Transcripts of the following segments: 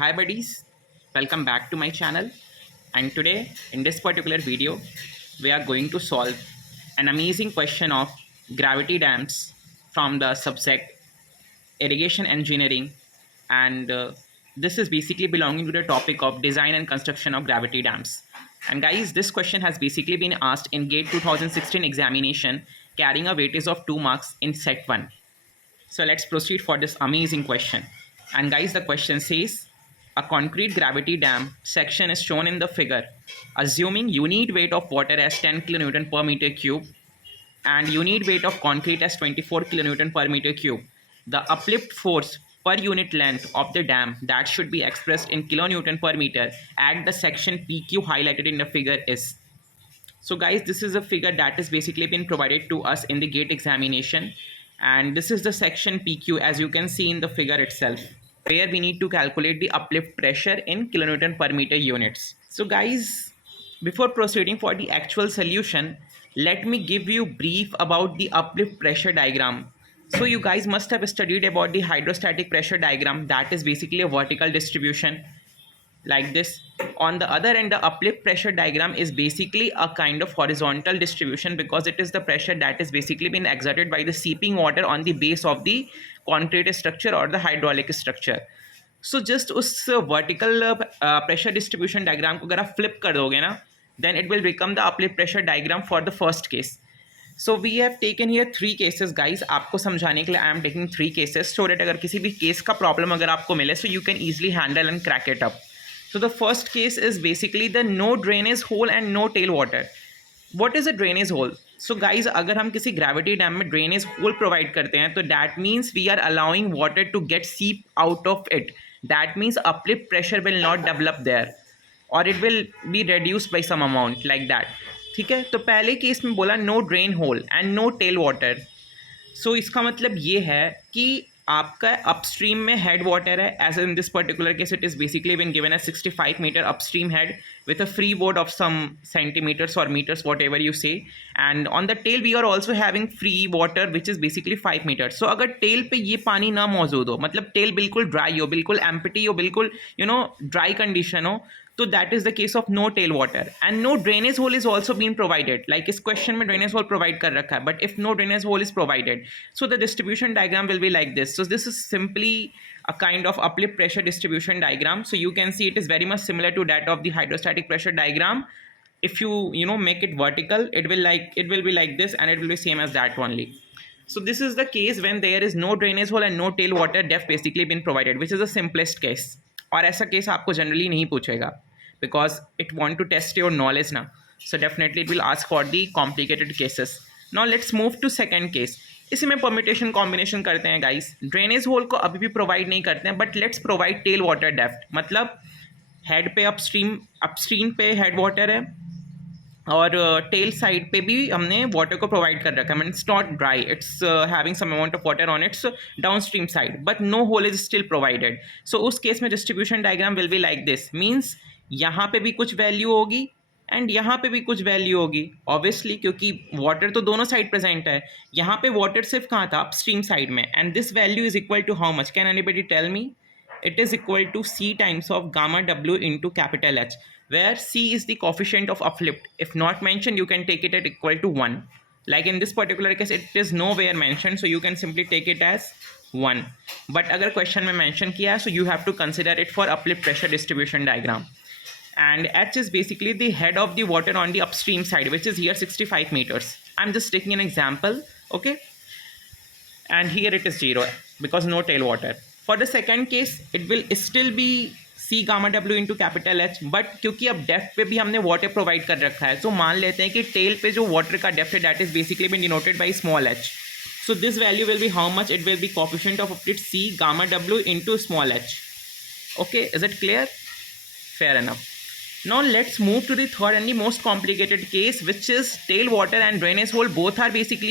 Hi buddies, welcome back to my channel. And today in this particular video we are going to solve an amazing question of gravity dams from the subject irrigation engineering, and this is basically belonging to the topic of design and construction of gravity dams. And guys, this question has basically been asked in GATE 2016 examination, carrying a weightage of 2 marks in set 1. So let's proceed for this amazing question. And guys, the question says a concrete gravity dam section is shown in the figure. Assuming unit weight of water as 10 kilonewton per meter cube and unit weight of concrete as 24 kilonewton per meter cube, the uplift force per unit length of the dam that should be expressed in kilonewton per meter at the section PQ highlighted in the figure is. So guys, this is a figure that is basically been provided to us in the GATE examination, and this is the section PQ as you can see in the figure itself, where we need to calculate the uplift pressure in kilonewton per meter units. So guys, before proceeding for the actual solution, let me give you brief about the uplift pressure diagram. So you guys must have studied about the hydrostatic pressure diagram, that is basically a vertical distribution like this. On the other end, the uplift pressure diagram is basically a kind of horizontal distribution because it is the pressure that is basically been exerted by the seeping water on the base of the concrete structure or the hydraulic structure. So just उस vertical pressure distribution diagram को अगर आप flip कर दोगे ना, then it will become the uplift pressure diagram for the first case. So we have taken here 3 cases guys. आपको समझाने के लिए I am taking 3 cases so that अगर किसी भी केस का प्रॉब्लम अगर आपको मिले, so you can easily handle and crack it up. So the first case is basically the no drainage hole and no tail water. What is a drainage hole? So guys, अगर हम किसी gravity dam में drainage hole provide करते हैं तो that means we are allowing water to get seep out of it. That means uplift pressure will not develop there or it will be reduced by some amount like that. ठीक है, तो पहले case में बोला no drain hole and no tail water. So इसका मतलब ये है कि आपका अपस्ट्रीम में हेड वाटर है, as in this particular case it is basically been given as 65 metre upstream head with a free board of some centimeters or meters, whatever you say, and on the tail we are also having free water which is basically 5 meters. So अगर tail पे ये पानी ना मौजूद हो, मतलब tail बिल्कुल dry हो, बिल्कुल empty हो, बिल्कुल dry condition हो, तो that is the case of no tail water. And no drainage hole is also being provided, like इस question में drainage hole provide कर रखा है, but if no drainage hole is provided, so the distribution diagram will be like this. So this is simply a kind of uplift pressure distribution diagram. So you can see it is very much similar to that of the hydrostatic pressure diagram. If you make it vertical, it will be like this, and it will be same as that only. So this is the case when there is no drainage hole and no tail water depth basically been provided, which is the simplest case. और ऐसा case आपको generally नहीं पूछेगा because it want to test your knowledge ना. So definitely it will ask for the complicated cases. Now let's move to second case. इसी में permutation combination करते हैं गाइस. ड्रेनेज होल को अभी भी प्रोवाइड नहीं करते हैं, but let's provide tail water depth. मतलब हेड पे अपस्ट्रीम पे हेड वाटर है और टेल साइड पे भी हमने वाटर को प्रोवाइड कर रखा है. Mean it's not dry, it's having some amount of water on its downstream side, but no hole is still provided. So उस केस में distribution diagram will be like this. Means यहाँ पे भी कुछ value होगी and यहाँ पे भी कुछ वैल्यू होगी ऑब्वियसली, क्योंकि वाटर तो दोनों साइड प्रेजेंट है. यहाँ पे वाटर सिर्फ कहाँ था, अपस्ट्रीम साइड में. And this value is equal to how much, can anybody tell me? It is equal to C times of gamma W into capital H, where C is the coefficient of uplift. If not mentioned, you can take it at equal to 1. Like in this particular case, it is nowhere mentioned, so you can simply take it as 1. But अगर question में mention किया है, so you have to consider it for uplift pressure distribution diagram. And H is basically the head of the water on the upstream side, which is here 65 meters. I'm just taking an example, okay? And here it is 0 because no tail water. For the second case, it will still be C gamma W into capital H, but क्योंकि अब depth पे भी हमने water provide कर रखा है, तो मान लेते हैं कि टेल पे जो वाटर का डेप्थ है that is basically been denoted by small h. So this value will be how much? It will be coefficient of uplift C gamma W into small h. Okay, is it clear? Fair enough. Now let's move to the third and the most complicated case, which is tail water and drainage hole both are basically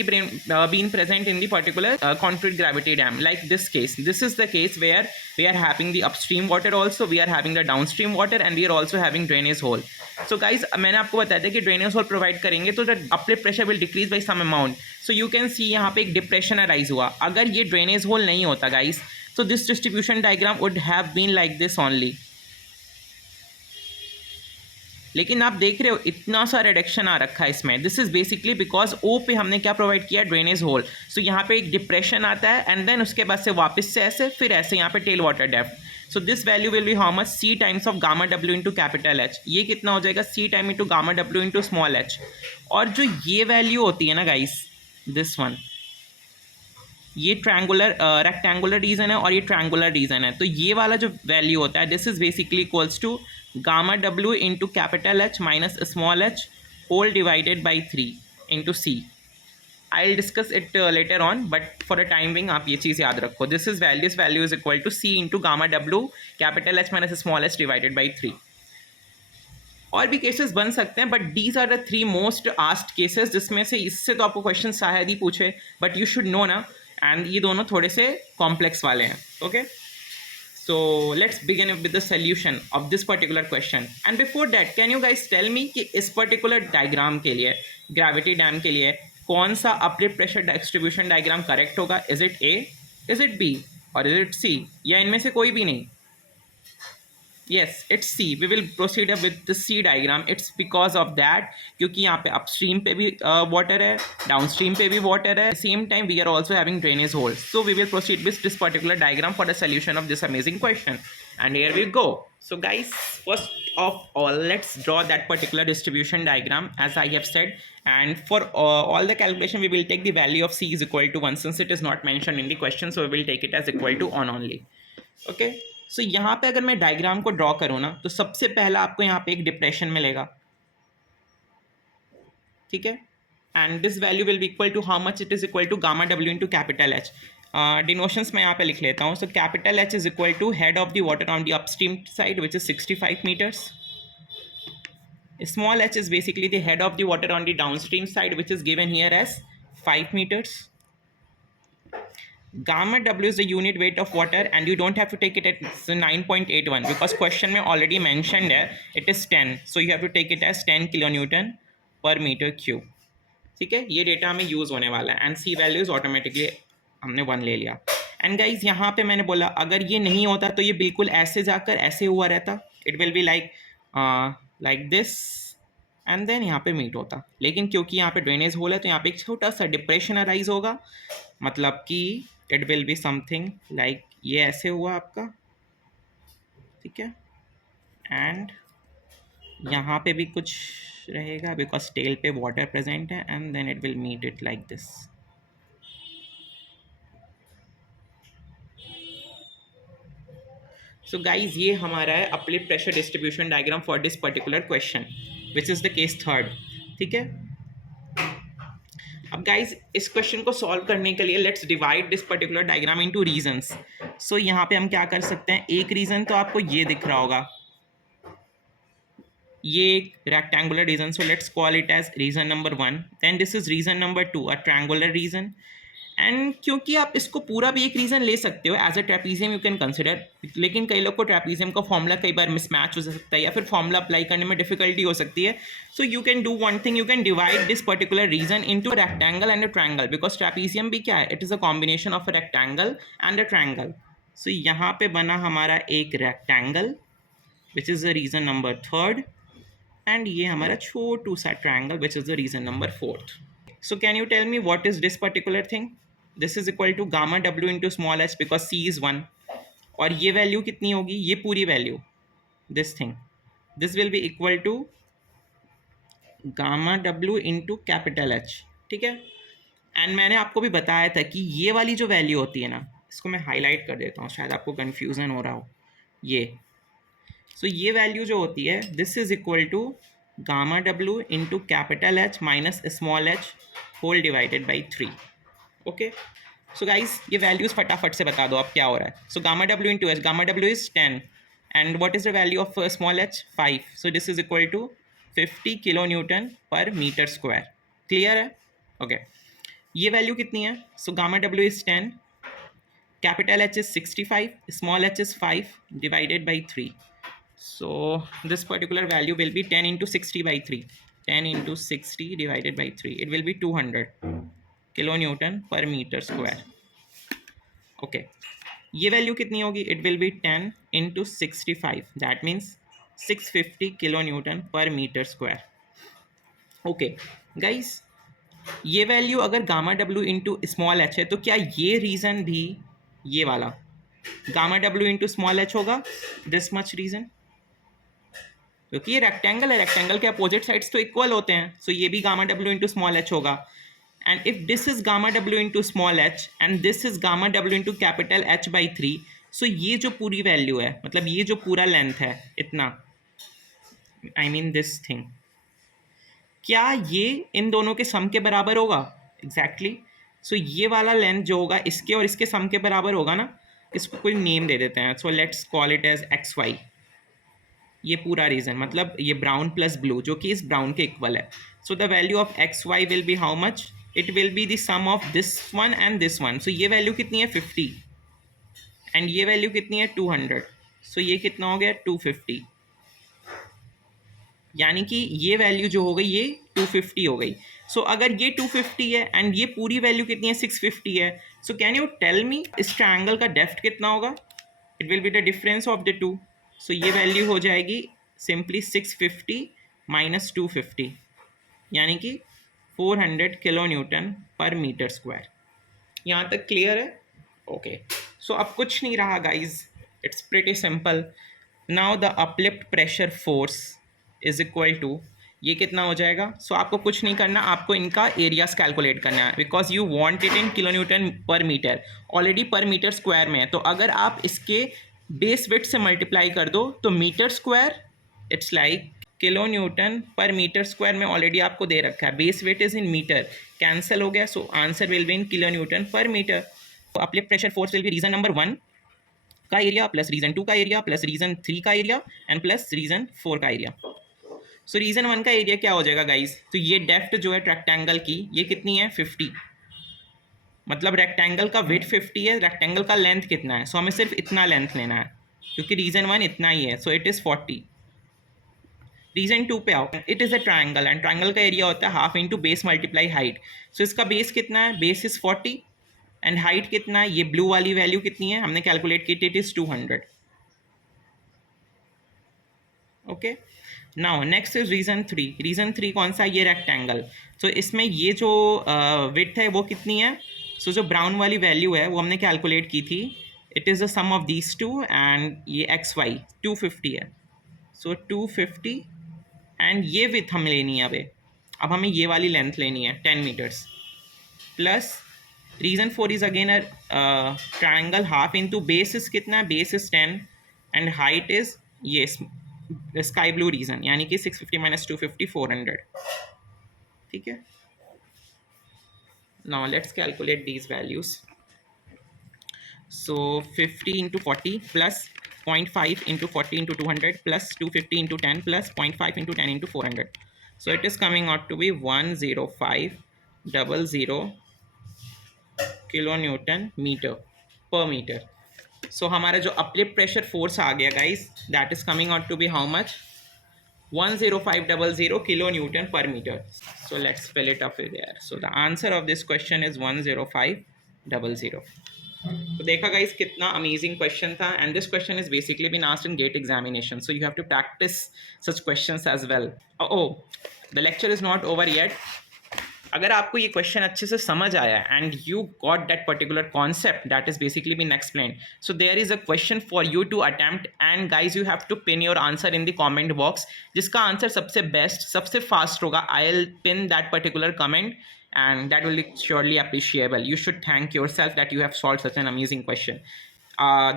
being present in the particular concrete gravity dam. Like this case, this is the case where we are having the upstream water also, we are having the downstream water, and we are also having drainage hole. So guys, मैंने आपको बताया था कि drainage hole provide करेंगे तो the uplift pressure will decrease by some amount. So you can see यहाँ पे एक depression arise हुआ. अगर ये drainage hole नहीं होता guys, So this distribution diagram would have been like this only. लेकिन आप देख रहे हो इतना सा रिडक्शन आ रखा है इसमें. दिस इज बेसिकली बिकॉज ओ पे हमने क्या प्रोवाइड किया, ड्रेनेज होल. सो यहाँ पे एक डिप्रेशन आता है एंड देन उसके बाद से वापस से ऐसे फिर ऐसे यहाँ पे tail water depth. So this value will be how much, C times of gamma W into capital H. ये कितना हो जाएगा, C time into gamma W into small H. और जो ये वैल्यू होती है ना गाइस, दिस वन, ये ट्रायंगुलर रेक्टेंगुलर रीजन है और ये ट्रायंगुलर रीजन है. तो ये वाला जो वैल्यू होता है, this is basically equals to gamma W into capital H minus small H whole divided by 3 into C. I will discuss it later on, but for a time being आप ये चीज़ याद रखो. This value is equal to C into gamma W capital H minus small H divided by 3. और भी cases बन सकते हैं, but these are the 3 most asked cases, जिसमें से इससे तो आपको क्वेश्चन शायद ही पूछे, बट यू शुड नो ना. एंड ये दोनों थोड़े से कॉम्प्लेक्स वाले हैं. Okay, so let's begin with the solution of this particular question. And before that, can you guys tell me कि इस particular diagram के लिए, gravity dam के लिए, कौन सा uplift pressure distribution diagram correct होगा? Is it A, is it B, or is it C? या इनमें से कोई भी नहीं? Yes, it's C. We will proceed with the C diagram. It's because of that, क्योंकि यहाँ पे upstream पे भी water है, downstream पे भी water है. Same time we are also having drainage holes. So we will proceed with this particular diagram for the solution of this amazing question. And here we go. So guys, first of all, let's draw that particular distribution diagram as I have said. And for all the calculation, we will take the value of C is equal to 1, since it is not mentioned in the question. So we will take it as equal to 1 only. Okay. सो यहाँ पे अगर मैं diagram को draw करूँ ना, तो सबसे पहला आपको यहाँ पे एक डिप्रेशन मिलेगा. ठीक है, and this value will be equal to how much, it is equal to gamma W into capital H. Denotations मैं यहाँ पे लिख लेता हूँ. So capital H is equal to head of the water on the upstream side which is 65 meters. Small H is basically the head of the water on the downstream side which is given here as 5 meters. Gamma W is the unit weight of water, and you don't have to take it at 9.81 because question में already mentioned है it is 10, so you have to take it as 10 kilonewton per meter cube. ठीक है, ये data हमें use होने वाला है. And C values automatically हमने 1 ले लिया. एंड गाइज यहाँ पे मैंने बोला अगर ये नहीं होता तो ये बिल्कुल ऐसे जाकर ऐसे हुआ रहता. It will be like this and then यहाँ पे मीट होता. लेकिन क्योंकि यहाँ पे ड्रेनेज होल है तो यहाँ पे एक छोटा सा डिप्रेशन अराइज होगा. मतलब कि it will be something like ये ऐसे हुआ आपका. ठीक है, एंड यहाँ पे भी कुछ रहेगा बिकॉज टेल पे वाटर प्रेजेंट है. And then it will meet it like this. So guys ये हमारा है uplift pressure distribution diagram for this particular question which is the case 3rd. ठीक है, अब गाइज इस क्वेश्चन को सॉल्व करने के लिए let's divide this particular diagram into regions. So यहाँ पे हम क्या कर सकते हैं, एक रीजन तो आपको ये दिख रहा होगा, ये एक rectangular region. So let's call it as region number 1. Then this is region number 2, a triangular region. And क्योंकि आप इसको पूरा भी एक रीज़न ले सकते हो as a trapezium you can consider, लेकिन कई लोग को ट्रेपीजियम का फॉर्मूला कई बार मिसमैच हो सकता है या फिर फॉर्मूला अप्लाई करने में डिफिकल्टी हो सकती है. So you can do one thing, you can divide this particular region into rectangle and a triangle, because trapezium भी क्या है, it is a combination of a rectangle and a triangle. So यहाँ पे बना हमारा एक rectangle which is the region number 3rd, and ये हमारा छोटू सा triangle which is the region number 4th. So can you tell me what is this particular thing. This is equal to gamma W into small H because C is 1. और ये value कितनी होगी, ये पूरी value, this thing, this will be equal to gamma W into capital H. ठीक है, and मैंने आपको भी बताया था कि ये वाली जो वैल्यू होती है ना, इसको मैं हाईलाइट कर देता हूँ, शायद आपको कन्फ्यूज़न हो रहा हो. ये सो ये वैल्यू जो होती है, this is equal to gamma W into capital H minus small H whole divided by 3. Okay, so guys ये वैल्यूज़ फटाफट से बता दो आप क्या हो रहा है. So gamma W into H, gamma W is 10 and what is the value of small H, 5. So this is equal to 50 kilo newton पर मीटर स्क्वायर. क्लियर है? ओके, ये वैल्यू कितनी है. So gamma W is 10, capital H is 65, small H is 5 divided by 3. So this particular value will be 10 into 60 by 3. 10 into 60 divided by 3. It will be 200 kilonewton per meter square. Okay. ये value कितनी होगी, it will B 10 into 65, that means 650 kilo newton पर meter square. Okay guys, ये value अगर gamma W into small H है तो क्या ये रीजन भी ये वाला gamma W into small H होगा, दिस मच रीजन, क्योंकि ये रेक्टेंगल है, रेक्टेंगल के अपोजिट साइड्स तो इक्वल होते हैं, सो ये भी gamma W into small H होगा। And if this is gamma W into small H and this is gamma W into capital H by 3, so ये जो पूरी वैल्यू है, मतलब ये जो पूरा लेंथ है इतना, आई मीन दिस थिंग, क्या ये इन दोनों के सम के बराबर होगा? एग्जैक्टली सो ये वाला लेंथ जो होगा इसके और इसके सम के बराबर होगा ना। इसको कोई नेम दे देते हैं, so let's call it as X Y. ये पूरा रीजन मतलब ये ब्राउन प्लस ब्लू जो कि इस ब्राउन के इक्वल है। So the value of X Y will be how much, it will be the sum of this one and this one. So ये वैल्यू कितनी है 50 एंड ये वैल्यू कितनी है 200, सो ये कितना हो गया 250, यानी कि ये वैल्यू जो हो गई ये 250 हो गई। सो अगर ये 250 है एंड ये पूरी वैल्यू कितनी है 650 है, so can you tell me इस ट्रायंगल का डेप्थ कितना होगा? It will be the difference of the two. So ये वैल्यू हो जाएगी सिंपली 650 माइनस 250, यानी कि 400 किलो न्यूटन पर मीटर स्क्वायर। यहाँ तक क्लियर है? ओके सो अब कुछ नहीं रहा guys, it's pretty simple. Now the uplift pressure force is equal to, ये कितना हो जाएगा? सो आपको कुछ नहीं करना, आपको इनका एरियाज कैलकुलेट करना है, because you want it in kilo newton पर मीटर, ऑलरेडी पर मीटर स्क्वायर में है। तो अगर आप इसके बेस विड्थ से मल्टीप्लाई कर दो तो meter square it's like kilo newton पर मीटर स्क्वायर में ऑलरेडी आपको दे रखा है, base weight is in meter, cancel हो गया, so answer will be in kilo newton पर मीटर। तो uplift pressure force will be region number 1 का एरिया प्लस रीजन 2 का एरिया प्लस रीजन 3 का एरिया एंड प्लस रीजन 4 का area. सो reason 1 का area क्या हो जाएगा गाइज? तो ये डेप्थ जो है रेक्टेंगल की ये कितनी है 50, मतलब रेक्टेंगल का विड्थ 50 है, रेक्टेंगल का लेंथ कितना है? सो हमें सिर्फ इतना लेंथ लेना है क्योंकि रीजन 1 इतना ही है, सो इट इज़ 40। रीजन 2 पे आओ, it is a triangle and triangle का एरिया होता है half into base multiply height. So इसका बेस कितना है? बेस इज 40 एंड हाइट कितना है? ये ब्लू वाली वैल्यू कितनी है हमने कैलकुलेट की, it is 200। Okay now next is region 3। Region 3 कौन सा? ये रेक्टेंगल। सो इसमें ये जो विड्थ है वो कितनी है? सो जो ब्राउन वाली वैल्यू है वो हमने कैलकुलेट की थी, it is the sum of these two and ये एक्स वाई 250 है, सो 250 एंड ये विथ हम लेनी है अब हमें ये वाली लेंथ लेनी है 10 meters plus region 4 is again a triangle half into base is कितना है? Base is 10 and height is ये स्काई ब्लू रीजन, यानी कि 650 माइनस 250 400। ठीक है, now let's calculate these values. So 50 into 40 plus 0.5 into 40 into 200 plus 250 into 10 plus 0.5 into 10 into 400, so it is coming out to be 10500 kilo Newton meter पर meter. So हमारा जो uplift pressure force आ गया guys, that is coming out to be how much? 10500 kilo newton पर meter. So let's fill it up there. So the answer of this question is 10500. तो देखा guys कितना amazing question था, and this question is basically been asked in GATE examination, so you have to practice such questions as well. Oh the lecture is not over yet. अगर आपको ये question अच्छे से समझ आया and you got that particular concept that is basically been explained, so there is a question for you to attempt and guys you have to pin your answer in the comment box. जिसका answer सबसे best सबसे fast होगा, I will pin that particular comment and that will be surely appreciable. You should thank yourself that you have solved such an amazing question.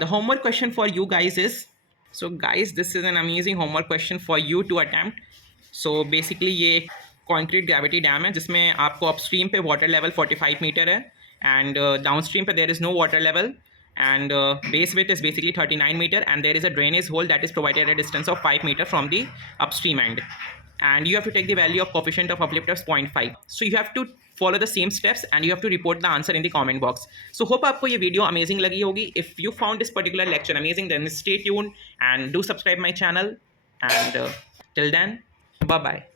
The homework question for you guys is, so guys this is an amazing homework question for you to attempt. So basically ये concrete gravity dam है जिसमें आपको upstream पे water level 45 meter है and downstream पे there is no water level and base width is basically 39 meter and there is a drainage hole that is provided at a distance of 5 meter from the upstream end, and you have to take the value of coefficient of uplift as 0.5. So you have to follow the same steps and you have to report the answer in the comment box. So hope आपको ये video amazing लगी होगी. If you found this particular lecture amazing, then stay tuned and do subscribe my channel, and till then bye bye.